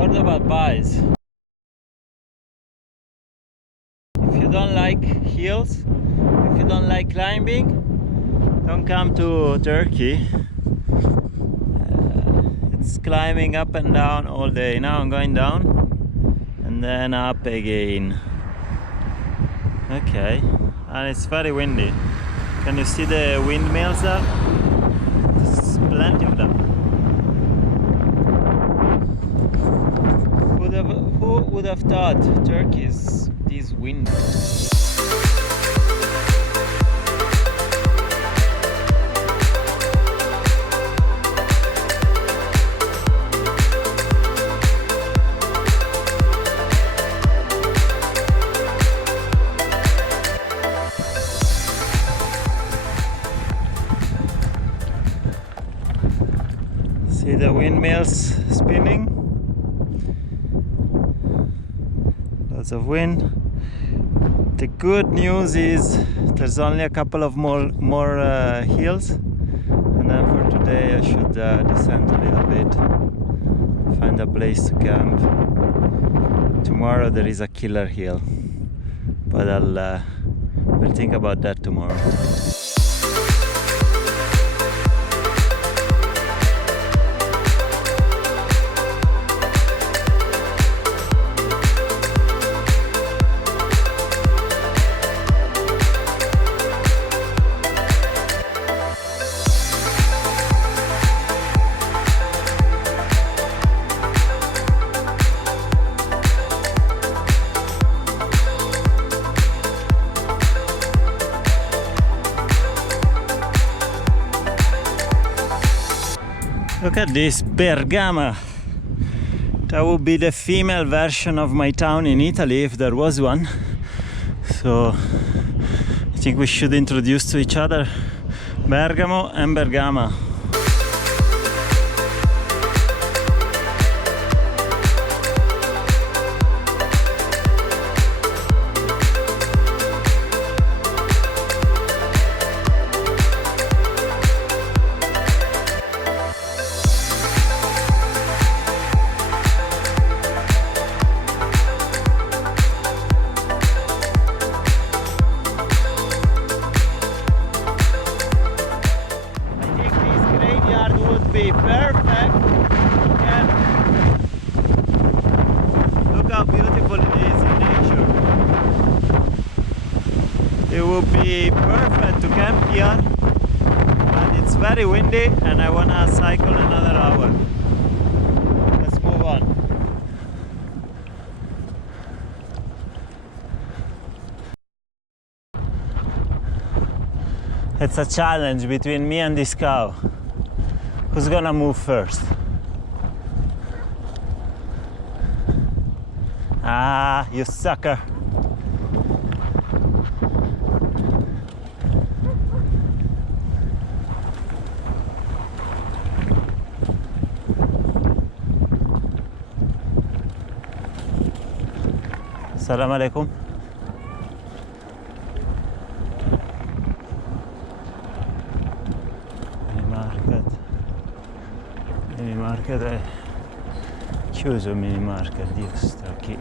What about buys? If you don't like hills, if you don't like climbing, don't come to Turkey. It's climbing up and down all day. Now I'm going down and then up again. Okay, and it's very windy. Can you see the windmills there? There's plenty of them. Who would have thought Turkey is this windy? See the windmills spinning? Lots of wind. The good news is there's only a couple of more hills, and then for today I should descend a little bit, find a place to camp. Tomorrow there is a killer hill, but we'll think about that tomorrow. Look at this, Bergamo. That would be the female version of my town in Italy if there was one. So I think we should introduce to each other Bergamo and Bergama. Be perfect. Yeah. Look how beautiful it is in nature. It would be perfect to camp here, but it's very windy and I wanna cycle another hour. Let's move on. It's a challenge between me and this cow. Who's gonna move first? Ah, you sucker. Assalamu alaikum. Mini market è chiuso, il mini market, Dio sta qui.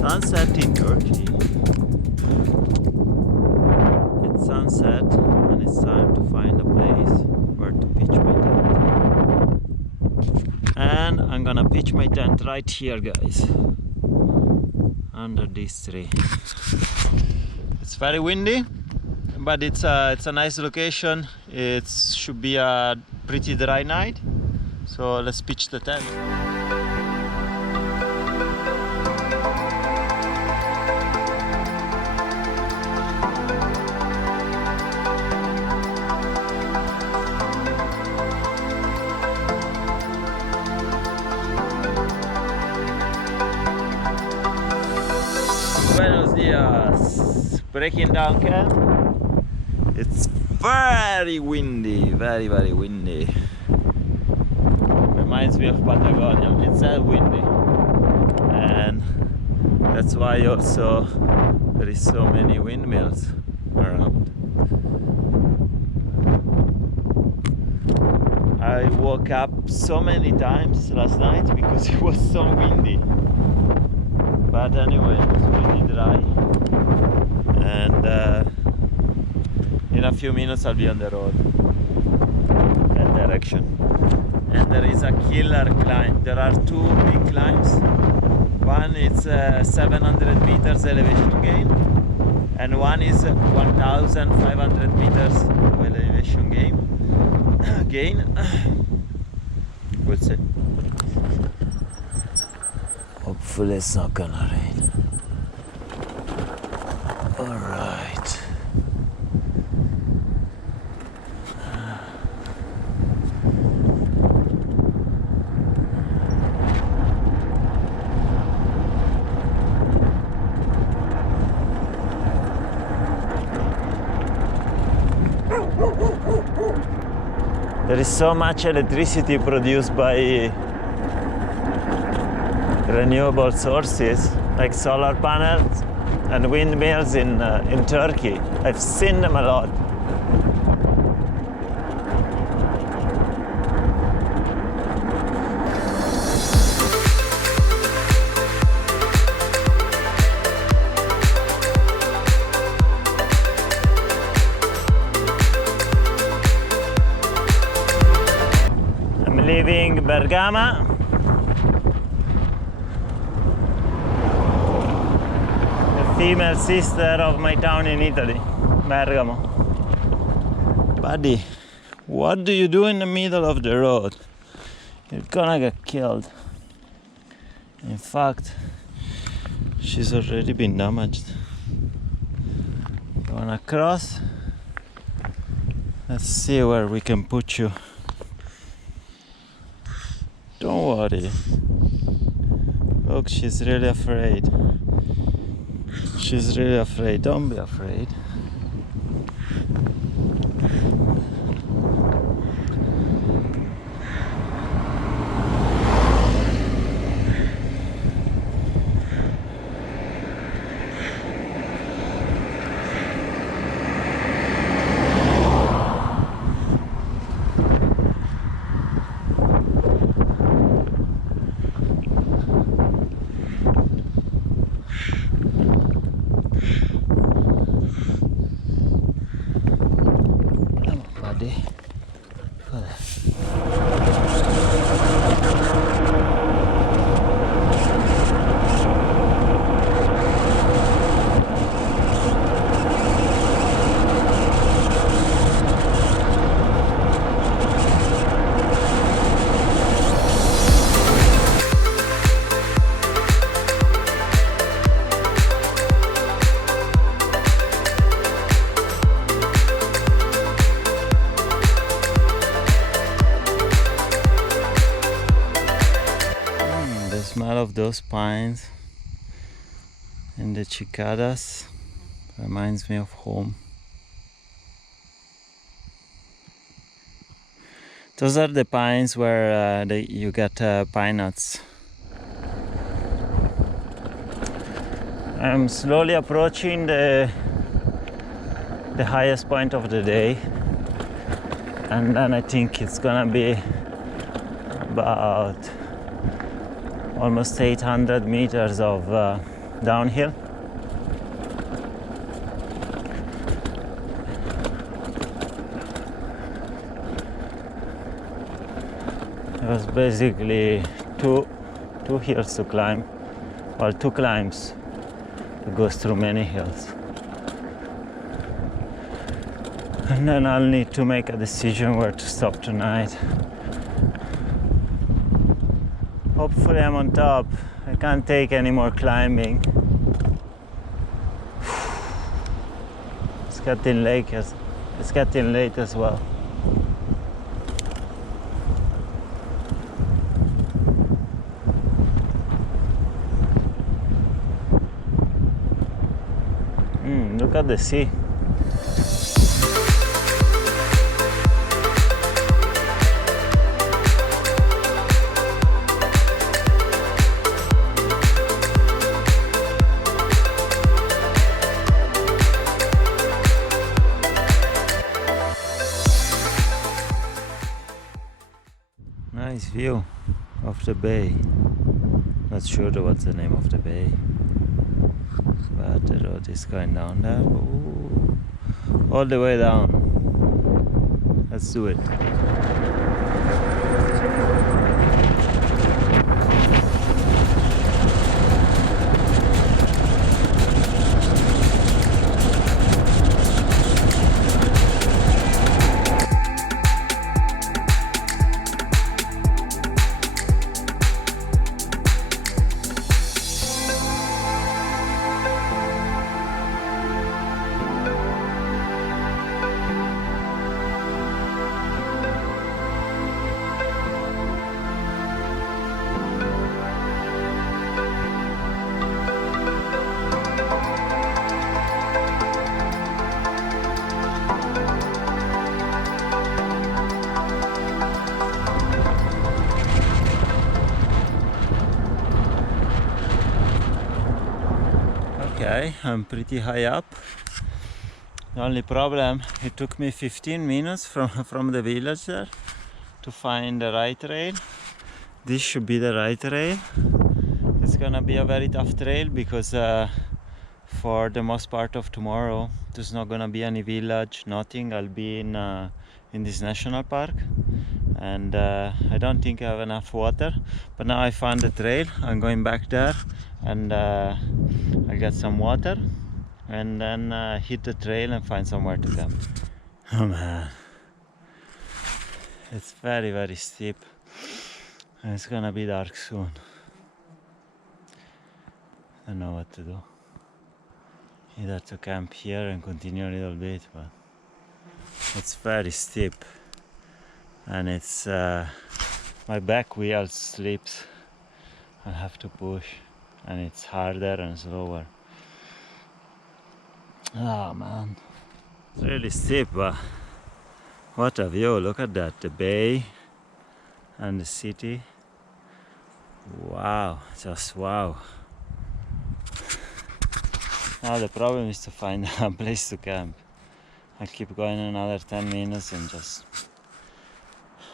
Sunset in Turkey. It's sunset and it's time to find a place where to pitch my tent. And I'm gonna pitch my tent right here, guys, under this tree. It's very windy, but it's a nice location. It should be a pretty dry night, So let's pitch the tent. Buenos dias! Breaking down camp. It's very windy, very windy. Reminds me of Patagonia. It's that windy, and that's why also there is so many windmills around. I woke up so many times last night because it was so windy. But anyway, it was really dry, and in a few minutes I'll be on the road that direction. And there is a killer climb. There are two big climbs. One is 700 meters elevation gain, and one is 1,500 meters of elevation gain. We'll see. Hopefully it's not gonna rain. All right. There is so much electricity produced by renewable sources like solar panels and windmills in Turkey. I've seen them a lot. I'm leaving Bergama. Female sister of my town in Italy, Bergamo. Buddy, what do you do in the middle of the road? You're gonna get killed. In fact, she's already been damaged. You wanna cross? Let's see where we can put you. Don't worry. Look, she's really afraid. She's really afraid. Don't be afraid. Smell of those pines and the cicadas reminds me of home. Those are the pines where you get pine nuts. I'm slowly approaching the highest point of the day, and then I think it's gonna be about almost 800 meters of downhill. It was basically two hills to climb, well, two climbs. It goes through many hills. And then I'll need to make a decision where to stop tonight. Hopefully I'm on top. I can't take any more climbing. It's getting late as well. Look at the sea. Nice view of the bay. Not sure what's the name of the bay, but the road is going down there. Ooh, all the way down. Let's do it. Okay, I'm pretty high up. The only problem, it took me 15 minutes from the village there to find the right trail. This should be the right trail. It's gonna be a very tough trail because for the most part of tomorrow there's not gonna be any village, nothing. I'll be in this national park, and I don't think I have enough water, but now I found the trail. I'm going back there, and I'll get some water and then hit the trail and find somewhere to camp. Oh man, it's very, very steep and it's gonna be dark soon. I don't know what to do. Either to camp here and continue a little bit, but it's very steep and it's my back wheel slips. I'll have to push and it's harder and slower. Oh man, it's really steep, but what a view. Look at that, the bay and the city. Wow, just wow. Now the problem is to find a place to camp. I keep going another 10 minutes and just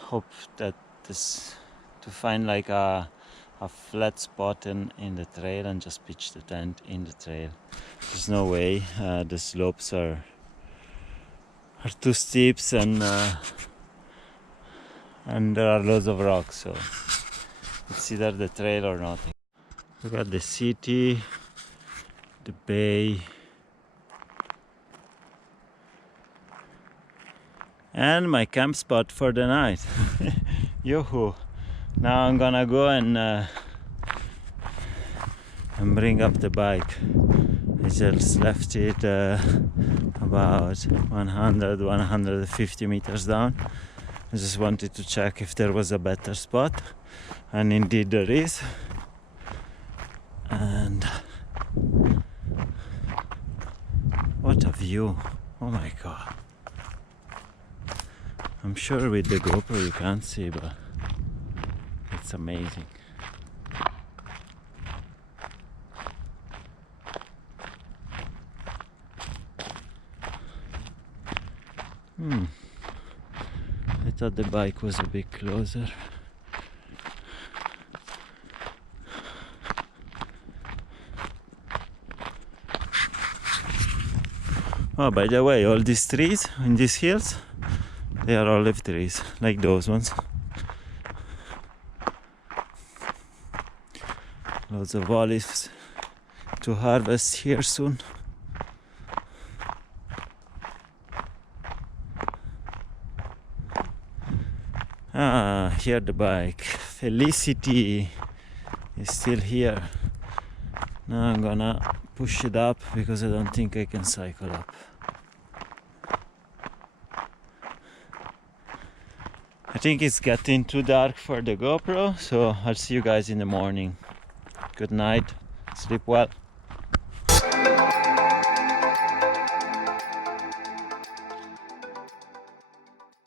hope that to find like a flat spot in the trail and just pitch the tent in the trail. There's no way. The slopes are too steep, and there are loads of rocks, so it's either the trail or nothing. Look at the city, the bay, and my camp spot for the night. Yoo-hoo! Now I'm gonna go and bring up the bike. I just left it about 150 meters down. I just wanted to check if there was a better spot, and indeed there is. And what a view! Oh my god! I'm sure with the GoPro you can't see, but it's amazing. I thought the bike was a bit closer. Oh, by the way, all these trees in these hills, they are olive trees, like those ones. Lots of olives to harvest here soon. Here the bike Felicity is still here. Now I'm gonna push it up because I don't think I can cycle up. I think it's getting too dark for the GoPro, so I'll see you guys in the morning. Good night, sleep well.